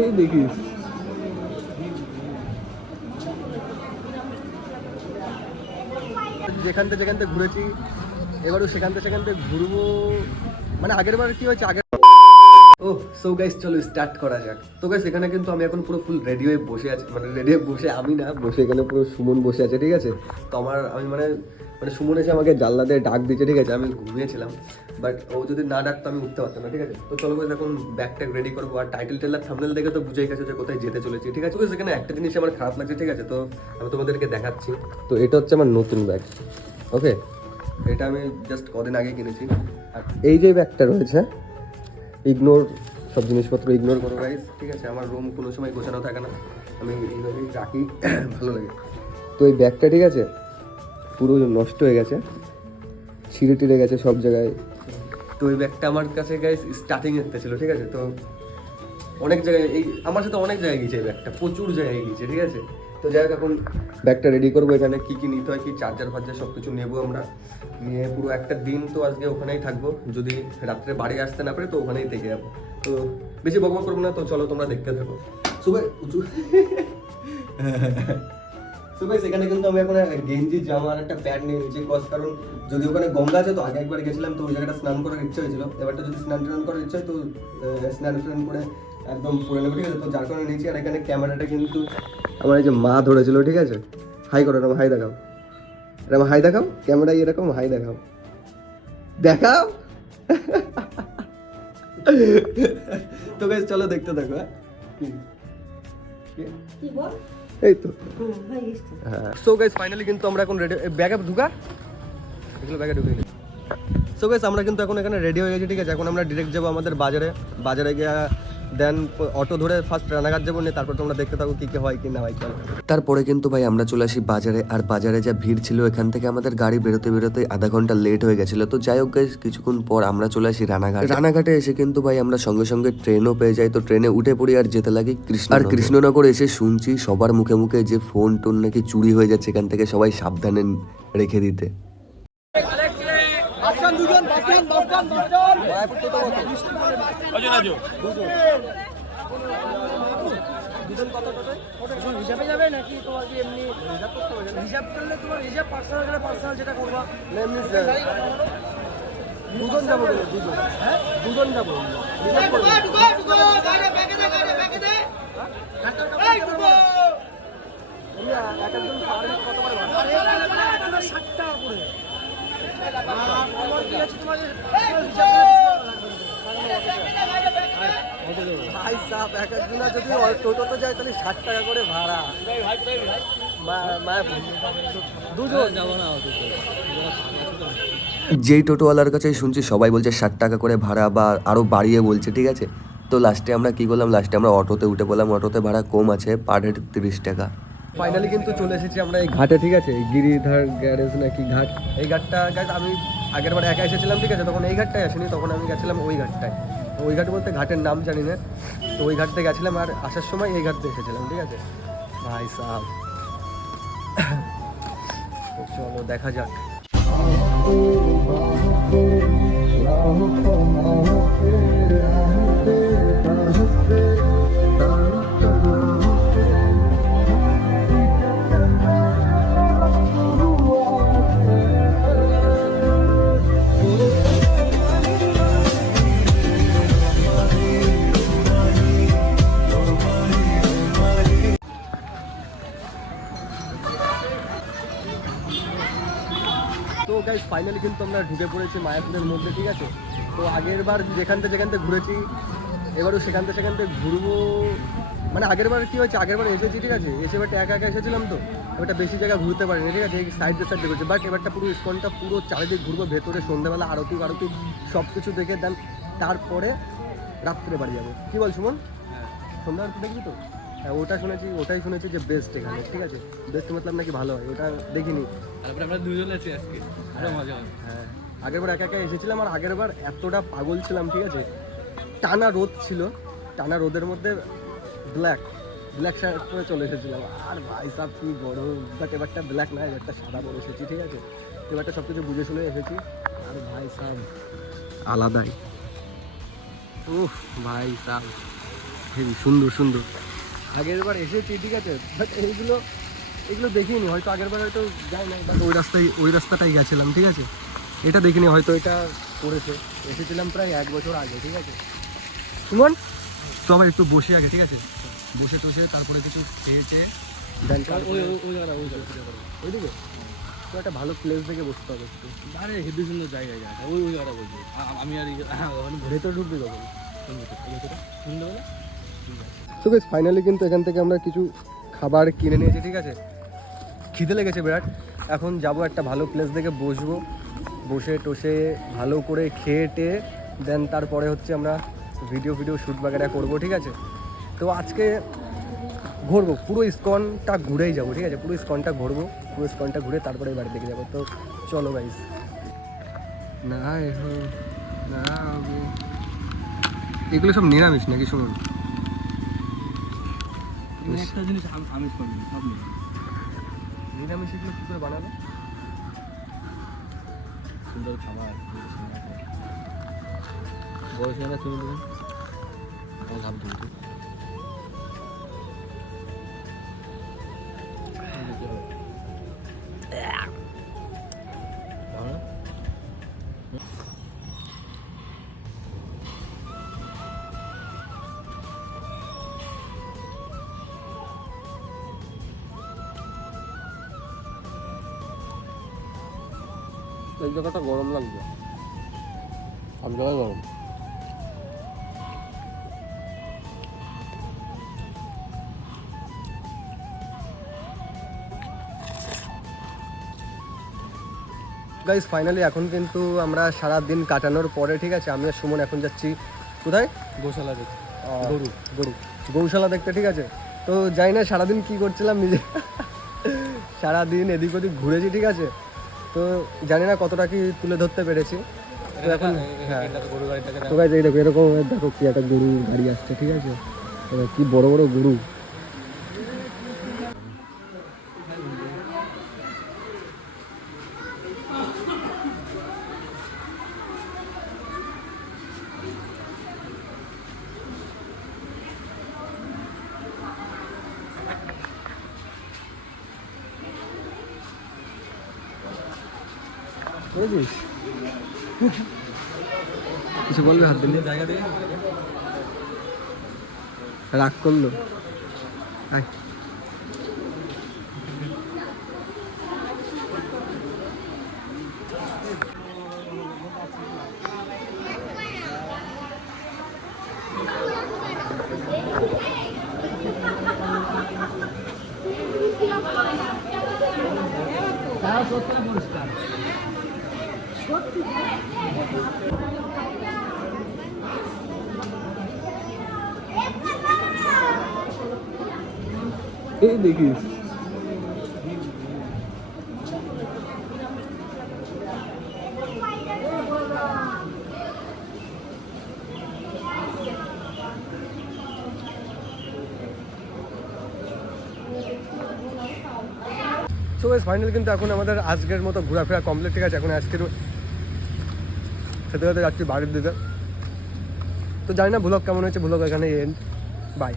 এই দেখিস যেখান থেকে ঘুরেছি, এবারও সেখান থেকে ঘুরবো। মানে আগের বার কি হয়েছে, ও সো গাইস চলো স্টার্ট করা যাক। তো গাইস এখানে কিন্তু আমি এখন পুরো ফুল রেডি হয়ে বসে আছি, মানে রেডি হয়ে বসে আমি না বসে, এখানে পুরো সুমন বসে আছে, ঠিক আছে। তো আমি মানে সুমন এসে আমাকে জানলা দিয়ে ডাক দিচ্ছে, ঠিক আছে। আমি ঘুমিয়েছিলাম, বাট ও যদি না ডাকতো আমি উঠতে পারতাম না, ঠিক আছে। তো চলো গাইস এখন ব্যাগ ট্যাগ রেডি করবো, আর টাইটেল টেলার থাম্বনেল দেখে তো বুঝেই গেছে যে কোথায় যেতে চলেছি, ঠিক আছে। এখানে একটা জিনিস আমার খারাপ লাগছে, ঠিক আছে, তো আমি তোমাদেরকে দেখাচ্ছি। তো এটা হচ্ছে আমার নতুন ব্যাগ, ওকে। এটা আমি জাস্ট কদিন আগে কিনেছি। আর এই যে ব্যাগটা রয়েছে, ইগনোর, সব জিনিসপত্র ইগনোর করো গাইস, ঠিক আছে। আমার রুম কোনো সময় গোছানো থাকে না, আমি এইভাবেই রাখি, ভালো লাগে। তো এই ব্যাগটা, ঠিক আছে, পুরো নষ্ট হয়ে গেছে, ছিঁড়ে টিড়ে গেছে সব জায়গায়। তো এই ব্যাগটা আমার কাছে গাইস স্টার্টিং এতে ছিল, ঠিক আছে। তো অনেক জায়গায় আমার সাথে অনেক জায়গায় গিয়েছে এই ব্যাগটা, প্রচুর জায়গায় গিয়েছে, ঠিক আছে। তো যাই হোক এখন ব্যাগটা রেডি করবো। এখানে কী কী নিতে হয়, কি চার্জার ফার্জার সব কিছু নেবো আমরা, নিয়ে পুরো একটা দিন তো আজকে ওখানেই থাকবো। যদি রাত্রে বাড়ি আসতে না পারে তো ওখানেই থেকে যাবো। তো বেশি বকবক করবো না, তো চলো তোমরা দেখতে থাকো। সুবাই উঁচু সুবাই সেখানে কিন্তু আমি এখন গেঞ্জি জামা আর একটা প্যান্ট নিয়ে নিয়েছি, কারণ যদি ওখানে গঙ্গা আছে, তো আগে একবার গেছিলাম, তো ওই জায়গাটা স্নান করার ইচ্ছা হয়েছিল। এবারটা যদি স্নান টান করার ইচ্ছা হয় তো স্নান টান করে একদম পরে নেবো, ঠিক আছে। তো যার কারণে নিয়েছি। আর এখানে ক্যামেরাটা কিন্তু আমার এই যে মা ধরেছিল, ঠিক আছে। হাই করো, এরকম হাই দেখাও, এরকম হাই দেখাও, ক্যামেরায় এরকম হাই দেখাও, দেখাও। তো গাইস চলো দেখতে থাকো। এই তো সো গাইস ফাইনালি কিন্তু আমরা এখন রেডি, ব্যাগে ঢুকা, এগুলো ব্যাগে ঢুকে। সো গাইস আমরা কিন্তু এখন এখানে রেডি হয়ে গেছি, ঠিক আছে। এখন আমরা ডিরেক্ট যাবো আমাদের বাজারে গিয়ে দেন অটো ধরে ফার্স্ট রানাঘাট যাবো, নিয়ে তারপর তোমরা দেখতে থাকো কি কি হয় কি না হয়। তারপরে কিন্তু ভাই আমরা চলে আসি বাজারে, আর বাজারে যা ভিড় ছিল, এখান থেকে আমাদের গাড়ি বেরোতে আধা ঘন্টা লেট হয়ে গেছিলো। তো যাই হোক গাইস কিছুক্ষণ পর আমরা চলে আসি রানাঘাটে এসে কিন্তু ভাই আমরা সঙ্গে সঙ্গে ট্রেনও পেয়ে যাই। তো ট্রেনে উঠে পড়ি আর যেতে লাগি কৃষ্ণনগর এসে শুনছি সবার মুখে মুখে যে ফোন টোন নাকি চুরি হয়ে যাচ্ছে, এখান থেকে সবাই সাবধানে রেখে দিতে। হিসাবে যাবে নাকি তোমার কি এমনি হিসাব করলে তোমার হিসাব পার্সোনাল যেটা করবা দুজন যাবো, দুজন যাবো। ভাই সাহেব এক একজনা যদি টোটোতে যায় তাহলে 60 টাকা করে ভাড়া, দুজন যাবো না। যেই টোটোওয়ালার কাছে শুনছি সবাই বলছে 60 টাকা করে ভাড়া, বা আরও বাড়িয়ে বলছে, ঠিক আছে। তো লাস্টে আমরা কি করলাম, লাস্টে আমরা অটোতে উঠে পড়লাম, অটোতে ভাড়া কম আছে, পার হেড 30 টাকা। ফাইনালি কিন্তু চলে এসেছি আমরা এই ঘাটে, ঠিক আছে। এই গিরিধার গ্যারেজ নাকি ঘাট, এই ঘাটটা গাইজ আমি আগের বার একা এসেছিলাম, ঠিক আছে। তখন এই ঘাটটায় আসিনি, তখন আমি গেছিলাম ওই ঘাটটায়। তো ওই ঘাট বলতে ঘাটের নাম জানি না, তো ওই ঘাটতে গেছিলাম, আর আসার সময় এই ঘাটতে এসেছিলাম, ঠিক আছে। ভাই সাহেব চলো দেখা যাক। তো গাইস ফাইনালি কিন্তু আমরা ঢুকে পড়েছি মায়াপুরের মধ্যে, ঠিক আছে। তো আগের বার যেখান থেকে ঘুরেছি, এবারও সেখান থেকে ঘুরবো। মানে আগের বার কী হয়েছে, আগের বার এসেছি, ঠিক আছে, এসে এবারটা একা এসেছিলাম, তো এবারটা বেশি জায়গা ঘুরতে পারিনি, ঠিক আছে। এই সাইডে ঘুরছে, বাট এবারটা পুরো ইস্কনটা পুরো চারিদিক ঘুরবো, ভেতরে সন্ধ্যাবেলা আরতি সব কিছু দেখে দেন তারপরে রাত্রে বাড়ি যাবো। কী বল সুমন? সন্ধ্যা আরতি দেখবি তো? হ্যাঁ ওটাই শুনেছি যে বেস্ট এখানে, ঠিক আছে। বেস্ট মতলব নাকি ভালো হয়, ওটা দেখিনি। আমরা দুজন আছি আজকে, আরো মজা হবে। হ্যাঁ আগের বার একা এসেছিলাম, আর আগের বার এতটা পাগল ছিলাম, ঠিক আছে। টানা রোদ ছিল, টানা রোদের মধ্যে ব্ল্যাক শার্ট পরে চলে এসেছিলাম। আর ভাই সাহেব কি গরম, বাট এবারটা ব্ল্যাক না, এবারটা সাদা পরে এসেছি, ঠিক আছে। এবারটা সব কিছু বুঝে শুনে এসেছি, আর ভাই সাহেব আলাদাই। উফ ভাই সাহেব হেভি সুন্দর সুন্দর। আগের বার এসেছি ঠিক আছে, বাট এগুলো দেখিনি, হয়তো আগের বার হয়তো যাই না, বাট ওই রাস্তাটাই গেছিলাম ঠিক আছে। এটা দেখিনি, হয়তো এটা করেছে। এসেছিলাম প্রায় 1 বছর আগে ঠিক আছে। সুমন তো আবার একটু বসে আগে ঠিক আছে, বসে টসে তারপরে কিছু খেয়েছে দেন ওইদিকে তো একটা ভালো প্লেস দেখে বসতে হবে একটু। আরে হেভি সুন্দর জায়গা জায়গা ওই জায়গাটা বলছি। আমি আর ভেতর ঢুকবে কখন? শুনতে পেলে তো বেশ ফাইনালি কিন্তু এখান থেকে আমরা কিছু খাবার কিনে নিয়েছি ঠিক আছে। খিদে লেগেছে বিরাট, এখন যাব একটা ভালো প্লেস দেখে বসবো, বসে টসে ভালো করে খেয়ে টেয়ে দেন তারপরে হচ্ছে আমরা ভিডিও শ্যুট বাগেরা করবো ঠিক আছে। তো আজকে ঘুরবো পুরো ইস্কনটা ঘুরেই যাবো ঠিক আছে, পুরো ইস্কনটা ঘুরবো, পুরো ইস্কনটা ঘুরে তারপরে বাড়ি দেখে যাবো। তো চলো গাইস। না না এগুলো সব নিরামিষ নাকি? শুনুন একটা জিনিস আমি করবি সব নিরামিষ এগুলো কী করে বানাবে? সুন্দর খাবার বড় সিনেমা তুমি দেবেন ভাব তুমি এই জায়গাটা গরম লাগবে, সব জায়গায় গরম। গাইস ফাইনালি এখন কিন্তু আমরা সারা দিন কাটানোর পরে ঠিক আছে, আমি আর সুমন এখন যাচ্ছি কোথায়? গোশালা দেখি গৌশালা দেখতে ঠিক আছে। তো জানি না সারাদিন কি করছিলাম নিজে, সারাদিন এদিক ওদিক ঘুরেছি ঠিক আছে। তো জানি না কতটা কি তুলে ধরতে পেরেছি। তো এখন হ্যাঁ তো গাইস এই দেখো, এরকম দেখো কি একটা গরু গাড়ি আসছে ঠিক আছে, কি বড় বড় গরু। বুঝেছিস? কিছু বলবে? হাত দিলে জায়গা দিয়ে রাগ করলো। আয় এই দেখিস সো গাইস ফাইনালি কিন্তু এখন আমাদের আজকের মতো ঘোরাফেরা কমপ্লিট ঠিক আছে। এখন আজকের খেতে খেতে যাচ্ছি বাড়ির দিকে। তো জানি না ব্লগ কেমন হয়েছে, ব্লগ এখানে এন্ড, বাই।